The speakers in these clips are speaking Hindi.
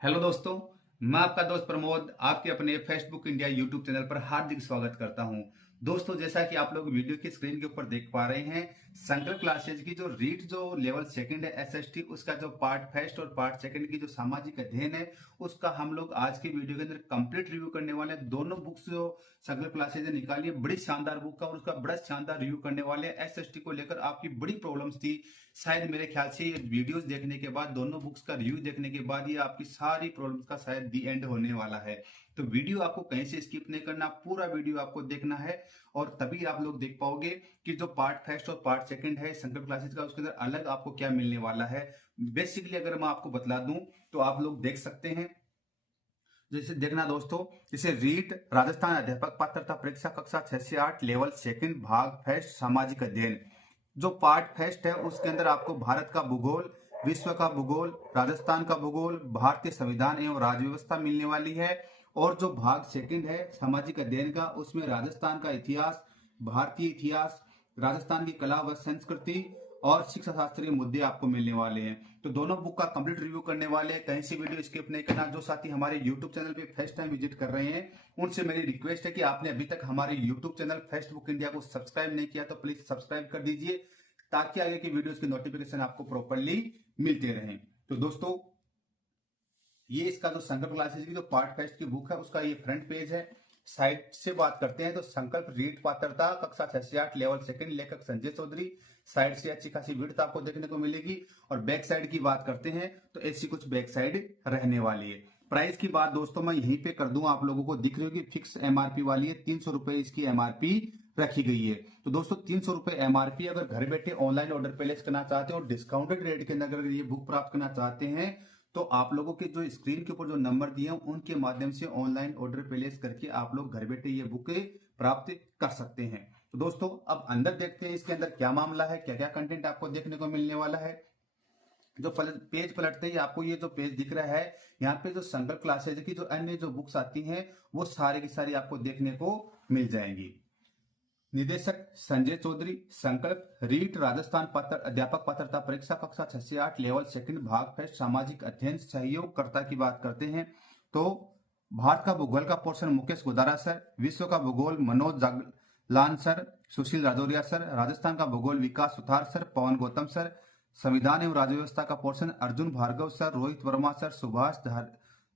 हेलो दोस्तों। मैं आपका दोस्त प्रमोद आपके अपने फेसबुक इंडिया यूट्यूब चैनल पर हार्दिक स्वागत करता हूं। दोस्तों, जैसा कि आप लोग वीडियो की स्क्रीन के ऊपर देख पा रहे हैं, संकल्प क्लासेज की जो रीट जो लेवल सेकंड है एसएसटी, उसका जो पार्ट फर्स्ट और पार्ट सेकंड की जो सामाजिक अध्ययन है, उसका हम लोग आज की वीडियो के अंदर कंप्लीट रिव्यू करने वाले हैं। दोनों बुक्स जो संकल्प क्लासेज ने निकाली है, बड़ी शानदार बुक का, और उसका बड़ा शानदार रिव्यू करने वाले हैं। एसएसटी को लेकर आपकी बड़ी प्रॉब्लम्स थी, शायद मेरे ख्याल से ये वीडियोस देखने के बाद, दोनों बुक्स का रिव्यू देखने के बाद, ये आपकी सारी प्रॉब्लम्स का शायद दी एंड होने वाला है। तो वीडियो आपको कहीं से स्किप नहीं करना, पूरा वीडियो आपको देखना है, और तभी आप लोग देख पाओगे कि जो पार्ट फर्स्ट और पार्ट सेकंड है संकल्प क्लासेस का, उसके अंदर अलग आपको क्या मिलने वाला है। बेसिकली अगर मैं आपको बतला दूं तो आप लोग देख सकते हैं। जैसे देखना दोस्तों, जैसे रीट राजस्थान अध्यापक पात्रता परीक्षा कक्षा 6 से 8 लेवल सेकंड भाग फर्स्ट सामाजिक अध्ययन, जो पार्ट फर्स्ट है उसके अंदर आपको भारत का भूगोल, विश्व का भूगोल, राजस्थान का भूगोल, भारतीय संविधान एवं राज्य व्यवस्था मिलने वाली है। और जो भाग सेकंड है सामाजिक अध्ययन का, उसमें राजस्थान का इतिहास, भारतीय इतिहास, राजस्थान की कला व संस्कृति और शिक्षा शास्त्रीय मुद्दे आपको मिलने वाले हैं। तो दोनों बुक का कंप्लीट रिव्यू करने वाले हैं, कहीं से वीडियो स्किप नहीं करना। जो साथी हमारे यूट्यूब चैनल पे फर्स्ट टाइम विजिट कर रहे हैं, उनसे मेरी रिक्वेस्ट है कि आपने अभी तक हमारे YouTube channel fest book India को सब्सक्राइब नहीं किया तो प्लीज सब्सक्राइब कर दीजिए, ताकि आगे की वीडियोस की नोटिफिकेशन आपको प्रॉपरली मिलते रहें। तो दोस्तों, ये इसका जो संकल्प क्लासेस की जो पार्ट फर्स्ट की बुक है, उसका ये फ्रंट पेज है। साइड से बात करते हैं तो संकल्प रीट पात्रता कक्षा 6 से 8 लेवल सेकंड, लेखक संजय चौधरी। साइड से अच्छी खासी विड्थ आपको देखने को मिलेगी। और बैक साइड की बात करते हैं तो ऐसी कुछ बैक साइड रहने वाली है। प्राइस की बात दोस्तों मैं यहीं पे कर दूं, आप लोगों को दिख रही होगी, फिक्स एमआरपी वाली है, 300 रुपए इसकी एमआरपी रखी गई है। तो दोस्तों 300 रुपए एमआरपी, अगर घर बैठे ऑनलाइन ऑर्डर प्लेस करना चाहते हैं और डिस्काउंटेड रेट के अंदर अगर ये बुक प्राप्त करना चाहते हैं, तो आप लोगों के जो स्क्रीन के ऊपर जो नंबर दिए हैं उनके माध्यम से ऑनलाइन ऑर्डर प्लेस करके आप लोग घर बैठे ये बुक प्राप्त कर सकते हैं। तो दोस्तों अब अंदर देखते हैं इसके अंदर क्या मामला है, क्या क्या कंटेंट आपको देखने को मिलने वाला है। जो पेज पलटते ही आपको ये जो पेज दिख रहा है, यहाँ पे जो संकल्प क्लासेज की जो अन्य जो बुक्स आती हैं वो सारी की सारी आपको देखने को मिल जाएंगी। निदेशक संजय चौधरी, संकल्प रीट राजस्थान पात्र अध्यापक पात्रता परीक्षा कक्षा 6 से 8 लेवल सेकंड भाग फर्स्ट सामाजिक अध्ययन। सहयोगकर्ता की बात करते हैं तो भारत का भूगोल का पोर्शन मुकेश गोदारा सर, विश्व का भूगोल मनोज जागलान सर, सुशील राजौरिया सर, राजस्थान का भूगोल विकास सुथार सर, पवन गौतम सर, संविधान एवं राज्य व्यवस्था का portion Arjun Bhargav sir, Rohit Verma sir, Subhash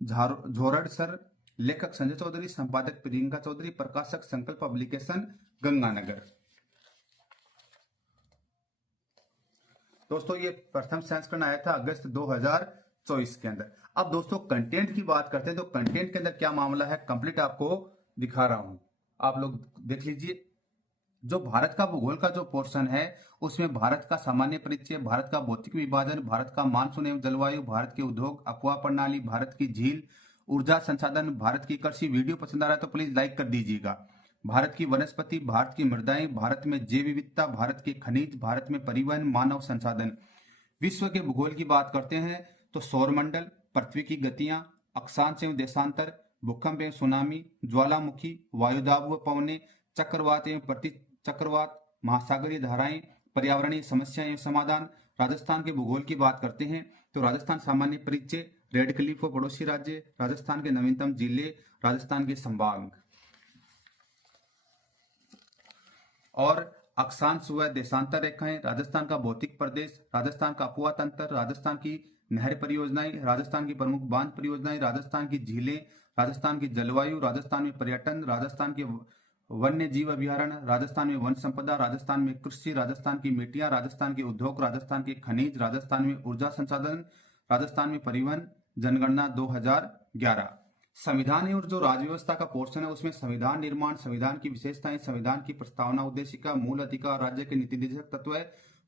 Jhorad sir, लेखक संजय चौधरी, संपादक प्रियंका चौधरी, प्रकाशक संकल्प पब्लिकेशन गंगानगर। दोस्तों ये प्रथम संस्करण आया था अगस्त 2024 के अंदर। अब दोस्तों कंटेंट की बात करते हैं तो कंटेंट के अंदर क्या मामला है, कंप्लीट आपको दिखा रहा हूं, आप लोग देख लीजिए। जो भारत का भूगोल का जो पोर्शन है, उसमें भारत का सामान्य परिचय, भारत का भौतिक विभाजन, भारत का मानसून एवं जलवायु, भारत के उद्योग, अफवाह प्रणाली, भारत की झील, ऊर्जा संसाधन, भारत की कृषि। वीडियो पसंद आ रहा है तो प्लीज लाइक कर दीजिएगा। भारत की वनस्पति, भारत की मृदाएं, भारत में जैव विविधता, भारत के खनिज, भारत में परिवहन, मानव संसाधन। विश्व के भूगोल की बात करते हैं तो सौरमंडल, पृथ्वी की गतियां, अक्षांश एवं देशांतर, भूकंप एवं सुनामी, ज्वालामुखी, वायुदाब व पवने, चक्रवात एवं प्रति चक्रवात, महासागरीय धाराएं, पर्यावरणीय समस्याएं एवं समाधान। राजस्थान के भूगोल की बात करते हैं तो राजस्थान सामान्य परिचय, रेड क्लिफ व पड़ोसी राज्य, राजस्थान के नवीनतम जिले, राजस्थान के संभाग और अक्षांश व देशांतर रेखाएं, राजस्थान का भौतिक प्रदेश, राजस्थान का अफवाह तंत्र, राजस्थान की नहर परियोजनाएं, राजस्थान की प्रमुख बांध परियोजनाएं, राजस्थान की झीलें, राजस्थान की जलवायु, राजस्थान में पर्यटन, राजस्थान के वन्य जीव अभ्यारण्य, राजस्थान में वन संपदा, राजस्थान में कृषि, राजस्थान की मिट्टियां, राजस्थान के उद्योग, राजस्थान के खनिज, राजस्थान में ऊर्जा संसाधन, राजस्थान में परिवहन, जनगणना 2011। संविधान और जो राज्य व्यवस्था का पोर्शन है, उसमें संविधान निर्माण, संविधान की विशेषताएं, संविधान की प्रस्तावना उद्देशिका, मूल अधिकार, राज्य के नीति निर्देशक तत्व,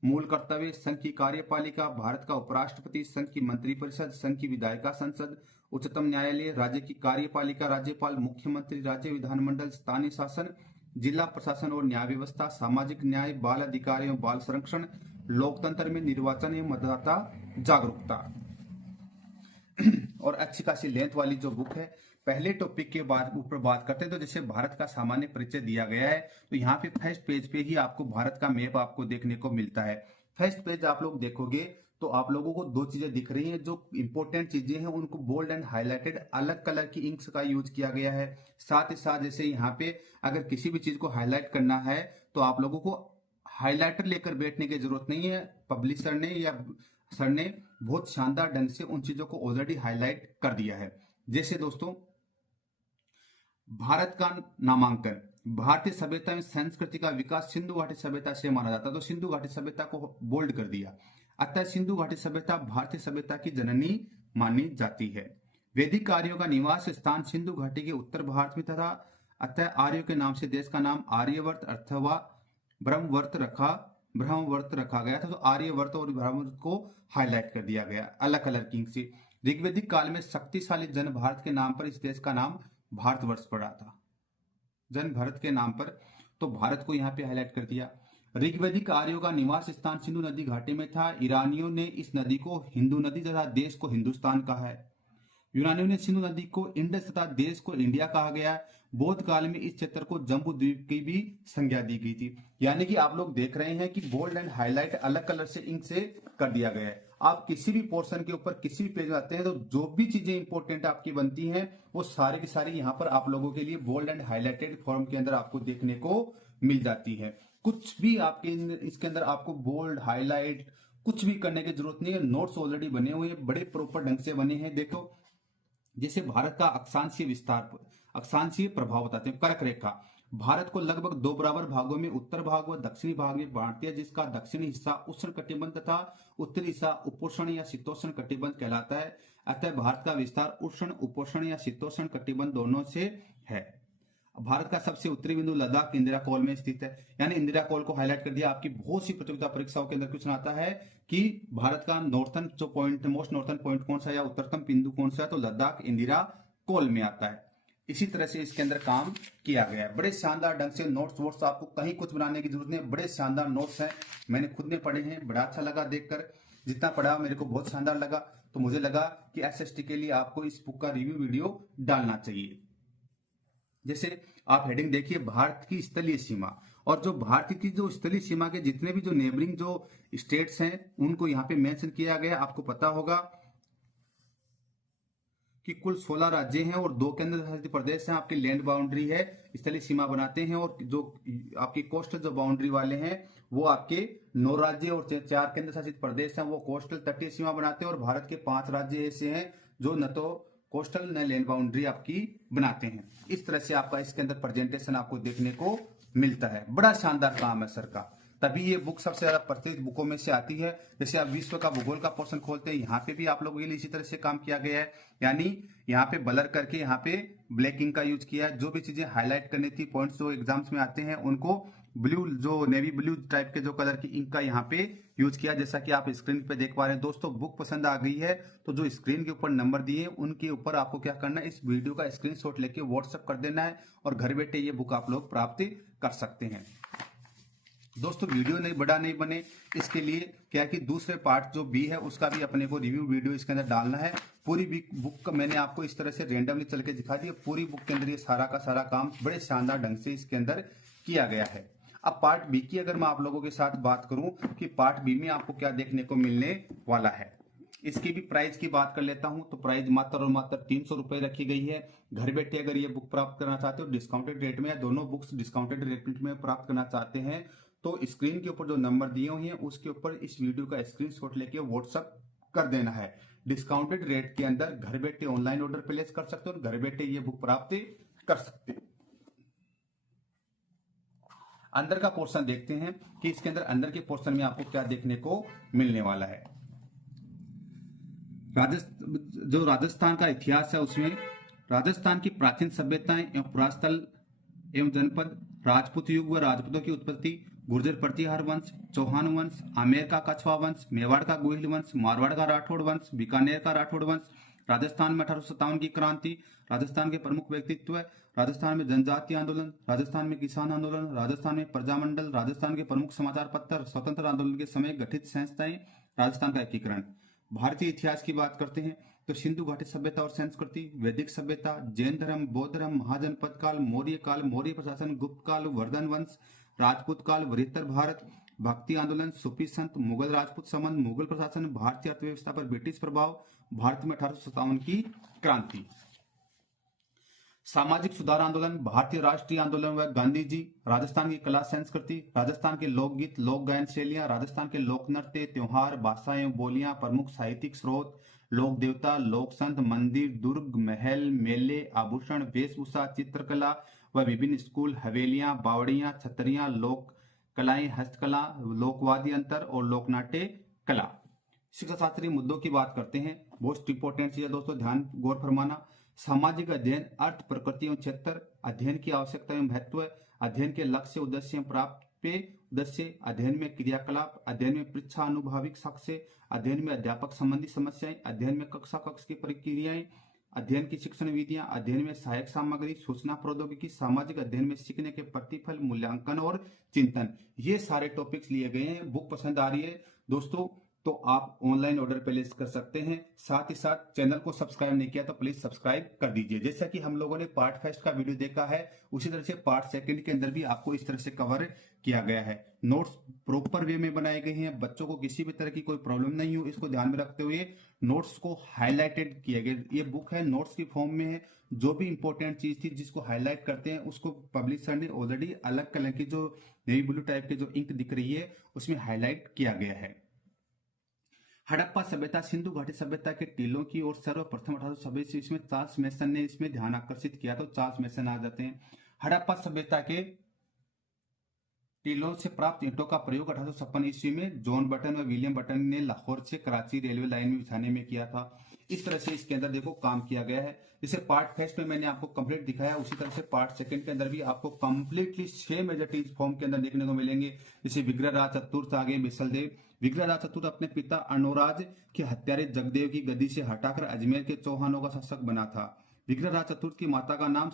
मूल कर्तव्य, संघ की कार्यपालिका, भारत का उपराष्ट्रपति, संघ की मंत्रिपरिषद, संघ की विधायिका संसद, उच्चतम न्यायालय, राज्य की कार्यपालिका, राज्यपाल, मुख्यमंत्री, राज्य विधानमंडल, स्थानीय शासन, जिला प्रशासन और न्याय व्यवस्था, सामाजिक न्याय, बाल अधिकार एवं बाल संरक्षण, लोकतंत्र में निर्वाचन एवं मतदाता जागरूकता। और अच्छी खासी लेंथ वाली जो बुक है, पहले टॉपिक के बाद ऊपर बात करते हैं तो जैसे भारत का सामान्य परिचय दिया गया है, तो यहाँ पे फर्स्ट पेज पे ही आपको भारत का मैप आपको देखने को मिलता है। फर्स्ट पेज आप लोग देखोगे तो आप लोगों को दो चीजें दिख रही हैं, जो इंपॉर्टेंट चीजें हैं उनको बोल्ड एंड हाईलाइटेड अलग कलर की इंक्स का यूज किया गया है। साथ ही साथ जैसे यहाँ पे अगर किसी भी चीज को हाईलाइट करना है तो आप लोगों को हाईलाइटर लेकर बैठने की जरूरत नहीं है। पब्लिशर ने या सर ने बहुत शानदार ढंग से उन चीजों को ऑलरेडी हाईलाइट कर दिया है। जैसे दोस्तों, भारत का नामांकन, भारतीय सभ्यता में संस्कृति का विकास सिंधु घाटी सभ्यता से माना जाता है, तो सिंधु घाटी सभ्यता को बोल्ड कर दिया। अतः सिंधु घाटी सभ्यता भारतीय सभ्यता की जननी मानी जाती है। वैदिक आर्यों का निवास स्थान सिंधु घाटी के उत्तर भारत में था। अतः आर्यों के नाम से देश का नाम आर्यवर्त अथवा ब्रह्मवर्त रखा गया था। तो आर्यवर्त और ब्रह्मवर्त को हाईलाइट कर दिया गया अलग कलर की इंक से। ऋग्वैदिक काल में शक्तिशाली जन भारत के नाम पर इस देश का नाम भारतवर्ष पड़ा था, जन भारत के नाम पर, तो भारत को यहाँ पे हाईलाइट कर दिया। ऋग्वैदिक आर्यों का निवास स्थान सिंधु नदी घाटी में था। ईरानियों ने इस नदी को हिंदू नदी तथा देश को हिंदुस्तान कहा है। यूनानियों ने सिंधु नदी को इंडस तथा देश को इंडिया कहा गया। बौद्ध काल में इस क्षेत्र को जम्बू द्वीप की भी संज्ञा दी गई थी। यानी कि आप लोग देख रहे हैं कि बोल्ड एंड हाईलाइट अलग कलर से इंक से कर दिया गया है। आप किसी भी पोर्शन के ऊपर किसी भी पेज में आते हैं तो जो भी चीजें इंपॉर्टेंट आपकी बनती हैं वो सारी की सारी यहाँ पर आप लोगों के लिए बोल्ड एंड हाईलाइटेड फॉर्म के अंदर आपको देखने को मिल जाती है। कुछ भी आपके इसके अंदर आपको बोल्ड हाईलाइट कुछ भी करने की जरूरत नहीं है। नोट्स ऑलरेडी बने हुए हैं, बड़े प्रॉपर ढंग से बने हैं। देखो, जैसे भारत का अक्षांशीय विस्तार, अक्षांशीय प्रभाव बताते हैं। कर्क रेखा भारत को लगभग दो बराबर भागों में उत्तर भाग व दक्षिणी भाग में बांटती है, जिसका दक्षिणी हिस्सा उष्ण कटिबंध तथा उत्तरी हिस्सा उपोष्ण या शीतोष्ण कटिबंध कहलाता है। अतः भारत का विस्तार उष्ण उपोष्ण या शीतोष्ण कटिबंध दोनों से है। भारत का सबसे उत्तरी बिंदु लद्दाख इंदिरा कोल में स्थित है। यानी इंदिरा कोल को हाईलाइट कर दिया। आपकी बहुत सी प्रतियोगिता परीक्षाओं के अंदर क्वेश्चन आता है कि भारत का नॉर्थन जो पॉइंट, मोस्ट नॉर्थन पॉइंट कौन सा है या उत्तरतम बिंदु कौन सा है, तो लद्दाख इंदिरा कोल में आता है। इसी तरह से इसके अंदर काम किया गया है। बड़े शानदार ढंग से नोट्स वोट्स, आपको कहीं कुछ बनाने की जरूरत नहीं, बड़े शानदार नोट्स हैं। मैंने खुद ने पढ़े हैं, बड़ा अच्छा लगा देखकर। जितना पढ़ा मेरे को बहुत शानदार लगा, तो मुझे लगा कि एसएसटी के लिए आपको इस बुक का रिव्यू वीडियो डालना चाहिए। जैसे आप हेडिंग देखिए, भारत की स्थलीय सीमा, और जो भारत की जो स्थलीय सीमा के जितने भी जो नेबरिंग जो स्टेट्स हैं उनको यहाँ पे मेंशन किया गया। आपको पता होगा कि कुल 16 राज्य हैं और 2 केंद्र शासित प्रदेश हैं। आपकी लैंड बाउंड्री है, स्थलीय सीमा बनाते हैं। और जो आपकी कोस्टल जो बाउंड्री वाले हैं वो आपके 9 राज्य और 4 केंद्र शासित प्रदेश हैं, वो कोस्टल तटीय सीमा बनाते हैं। और भारत के 5 राज्य ऐसे हैं जो न तो कोस्टल न लैंड बाउंड्री आपकी बनाते हैं। इस तरह से आपका इसके अंदर प्रेजेंटेशन आपको देखने को मिलता है। बड़ा शानदार काम है सर का, तभी ये बुक सबसे ज्यादा प्रचलित बुकों में से आती है। जैसे आप विश्व का भूगोल का पोर्शन खोलते हैं, यहाँ पे भी आप लोगों के लिए इसी तरह से काम किया गया है। यानी यहाँ पे ब्लर करके यहाँ पे ब्लैक इंक का यूज किया है। जो भी चीजें हाईलाइट करनी थी, पॉइंट्स जो एग्जाम्स में आते हैं, उनको ब्लू, जो नेवी ब्लू टाइप के जो कलर की इंक का यहाँ पे यूज किया, जैसा कि आप स्क्रीन पे देख पा रहे हैं। दोस्तों, बुक पसंद आ गई है तो जो स्क्रीन के ऊपर नंबर दिए उनके ऊपर आपको क्या करना है, इस वीडियो का स्क्रीनशॉट लेके व्हाट्सएप कर देना है और घर बैठे ये बुक आप लोग प्राप्त कर सकते हैं। दोस्तों, वीडियो नहीं बड़ा नहीं बने, इसके लिए क्या है कि दूसरे पार्ट जो बी है उसका भी अपने को रिव्यू वीडियो इसके अंदर डालना है। पूरी बुक का मैंने आपको इस तरह से रेंडमली चल के दिखा दिया। पूरी बुक के अंदर ये सारा का सारा काम बड़े शानदार ढंग से इसके अंदर किया गया है। अब पार्ट बी की अगर मैं आप लोगों के साथ बात करूं कि पार्ट बी में आपको क्या देखने को मिलने वाला है, इसकी भी प्राइस की बात कर लेता हूं। तो प्राइस मात्र और मात्र 300 रुपए रखी गई है। घर बैठे अगर ये बुक प्राप्त करना चाहते हो डिस्काउंटेड रेट में, या दोनों बुक्स डिस्काउंटेड रेट में प्राप्त करना चाहते हैं, तो स्क्रीन के ऊपर जो नंबर दिए हुए हैं उसके ऊपर इस वीडियो का स्क्रीनशॉट लेके व्हाट्सएप कर देना है। डिस्काउंटेड रेट के अंदर घर बैठे ऑनलाइन ऑर्डर प्लेस कर सकते हो और घर बैठे ये बुक प्राप्त कर सकते हो। अंदर का पोर्शन देखते हैं कि इसके अंदर अंदर के पोर्शन में आपको क्या देखने को मिलने वाला है। जो राजस्थान का इतिहास है उसमें राजस्थान की प्राचीन सभ्यताएं एवं पुरास्थल एवं जनपद, राजपूत युग व राजपूतों की उत्पत्ति, गुर्जर प्रतिहार वंश, चौहान वंश, आमेर का कछवा वंश, मेवाड़ का गोहिल वंश, मारवाड़ का राठौड़ वंश, बीकानेर का राठौड़ वंश, राजस्थान में 1857 की क्रांति, राजस्थान के प्रमुख व्यक्तित्व, राजस्थान में जनजातीय आंदोलन, राजस्थान में किसान आंदोलन, राजस्थान में प्रजामंडल, राजस्थान के प्रमुख समाचार पत्र, स्वतंत्र आंदोलन के समय गठित संस्थाएं, राजस्थान का एकीकरण। भारतीय इतिहास की बात करते हैं तो सिंधु घाटी सभ्यता और संस्कृति, वैदिक सभ्यता, जैन धर्म, बौद्ध धर्म, महाजनपद काल, मौर्य प्रशासन, गुप्त काल, वर्धन वंश, राजपूत काल, वृहत्तर भारत, भक्ति आंदोलन, सूफी संत, मुगल राजपूत संबंध, मुगल प्रशासन, भारतीय अर्थव्यवस्था पर ब्रिटिश प्रभाव, भारत में 1857 की क्रांति। सामाजिक सुधार आंदोलन, भारतीय राष्ट्रीय आंदोलन व गांधी जी, राजस्थान की कला संस्कृति, राजस्थान के लोकगीत, लोक गायन शैलियां, राजस्थान के लोक नृत्य, त्योहार, भाषाएं, बोलियां, प्रमुख साहित्यिक स्रोत, लोक देवता, लोक संत, मंदिर, दुर्ग, महल, मेले, आभूषण, वेशभूषा, चित्रकला व विभिन्न स्कूल, हवेलियां, बावड़ियां, छतरियां, लोक कलाएं, हस्तकला, लोकवादी अंतर और लोकनाट्य कला। शिक्षा शास्त्रीय मुद्दों की बात करते हैं, मोस्ट इंपोर्टेंट चीज है दोस्तों, ध्यान गौर फरमाना। सामाजिक अध्ययन, अर्थ, प्रकृति एवं क्षेत्र, अध्ययन की आवश्यकता एवं महत्व, अध्ययन के लक्ष्य, उद्देश्य एवं प्राप्य उद्देश्य, अध्ययन में क्रियाकलाप, अध्ययन में परीक्षा अनुभाविक साक्ष्य, अध्ययन में अध्यापक संबंधी समस्याएं, अध्ययन में कक्षा कक्ष की प्रक्रियाएं, अध्ययन की शिक्षण विधियां, अध्ययन में सहायक सामग्री, सूचना प्रौद्योगिकी, सामाजिक अध्ययन में सीखने के प्रतिफल, मूल्यांकन और चिंतन, ये सारे टॉपिक्स लिए गए हैं। बुक पसंद आ रही है दोस्तों तो आप ऑनलाइन ऑर्डर प्लेस कर सकते हैं। साथ ही साथ चैनल को सब्सक्राइब नहीं किया तो प्लीज सब्सक्राइब कर दीजिए। जैसा कि हम लोगों ने पार्ट फर्स्ट का वीडियो देखा है उसी तरह से पार्ट सेकंड के अंदर भी आपको इस तरह से कवर किया गया है। नोट्स प्रॉपर वे में बनाए गए हैं, बच्चों को किसी भी तरह की कोई प्रॉब्लम नहीं हो इसको ध्यान में रखते हुए नोट्स को हाईलाइटेड किया गया। ये बुक है नोट्स की फॉर्म में है, जो भी इंपॉर्टेंट चीज थी जिसको हाईलाइट करते हैं उसको पब्लिशर ने ऑलरेडी अलग कलर की जो नेवी ब्लू टाइप की जो इंक दिख रही है उसमें हाईलाइट किया गया है। हड़प्पा सभ्यता, सिंधु घाटी सभ्यता के टीलों की और सर्वप्रथम 1826 इसमें चार्ल्स मेसन ने इसमें ध्यान आकर्षित किया, तो चार्ल्स मेसन आ जाते हैं। हड़प्पा सभ्यता के टीलों से प्राप्त ईंटों का प्रयोग 1856 ईस्वी में जॉन बटन व विलियम बटन ने लाहौर से कराची रेलवे लाइन में बिछाने में किया था। इस तरह से इसके अंदर देखो काम किया गया है। जैसे पार्ट फर्स्ट में मैंने आपको कंप्लीट दिखाया उसी तरह से पार्ट सेकंड के अंदर भी आपको कंप्लीटली 6 मेजर टीज फॉर्म के अंदर देखने को मिलेंगे। जैसे विग्रहराज चतुर्थ आगे बिसलदेव, विग्रहराज चतुर्थ अपने पिता अनुराज के हत्यारे जगदेव की गद्दी से हटाकर अजमेर के चौहानों का शासक बना था। विग्रहराज चतुर्थ की माता का नाम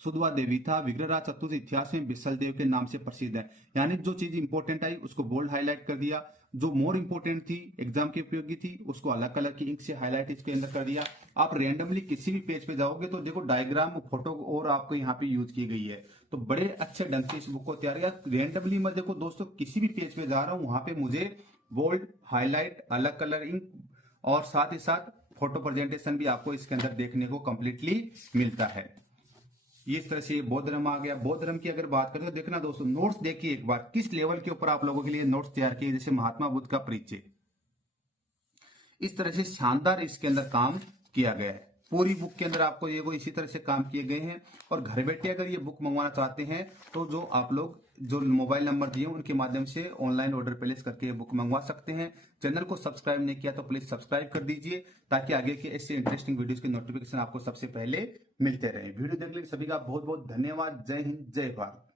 सुधवा देवी था। विग्रहराज चतुर्थ इतिहास में बिसलदेव के नाम से प्रसिद्ध है। यानी जो चीज इंपॉर्टेंट आई उसको बोल्ड हाईलाइट कर दिया, जो मोर इंपोर्टेंट थी एग्जाम की उपयोगी थी उसको अलग कलर की इंक से हाईलाइट इसके अंदर कर दिया। आप रैंडमली किसी भी पेज पे जाओगे तो देखो डायग्राम फोटो और आपको यहाँ पे यूज की गई है, तो बड़े अच्छे ढंग से इस बुक को तैयार किया। रैंडमली मैं देखो दोस्तों किसी भी पेज पे जा रहा हूँ वहां पे मुझे बोल्ड हाईलाइट अलग कलर इंक और साथ ही साथ फोटो प्रेजेंटेशन भी आपको इसके अंदर देखने को कंप्लीटली मिलता है। ये इस तरह से बौद्ध धर्म आ गया। बौद्ध धर्म की अगर बात करें तो देखना दोस्तों नोट्स देखिए एक बार किस लेवल के ऊपर आप लोगों के लिए नोट्स तैयार किए। जैसे महात्मा बुद्ध का परिचय, इस तरह से शानदार इसके अंदर काम किया गया है। पूरी बुक के अंदर आपको ये वो इसी तरह से काम किए गए हैं। और घर बैठे अगर ये बुक मंगवाना चाहते हैं तो जो आप लोग जो मोबाइल नंबर दिए उनके माध्यम से ऑनलाइन ऑर्डर प्लेस करके ये बुक मंगवा सकते हैं। चैनल को सब्सक्राइब नहीं किया तो प्लीज सब्सक्राइब कर दीजिए ताकि आगे के ऐसे इंटरेस्टिंग वीडियोस के नोटिफिकेशन आपको सबसे पहले मिलते रहे। वीडियो देखने के लिए सभी का बहुत बहुत धन्यवाद। जय हिंद, जय भारत।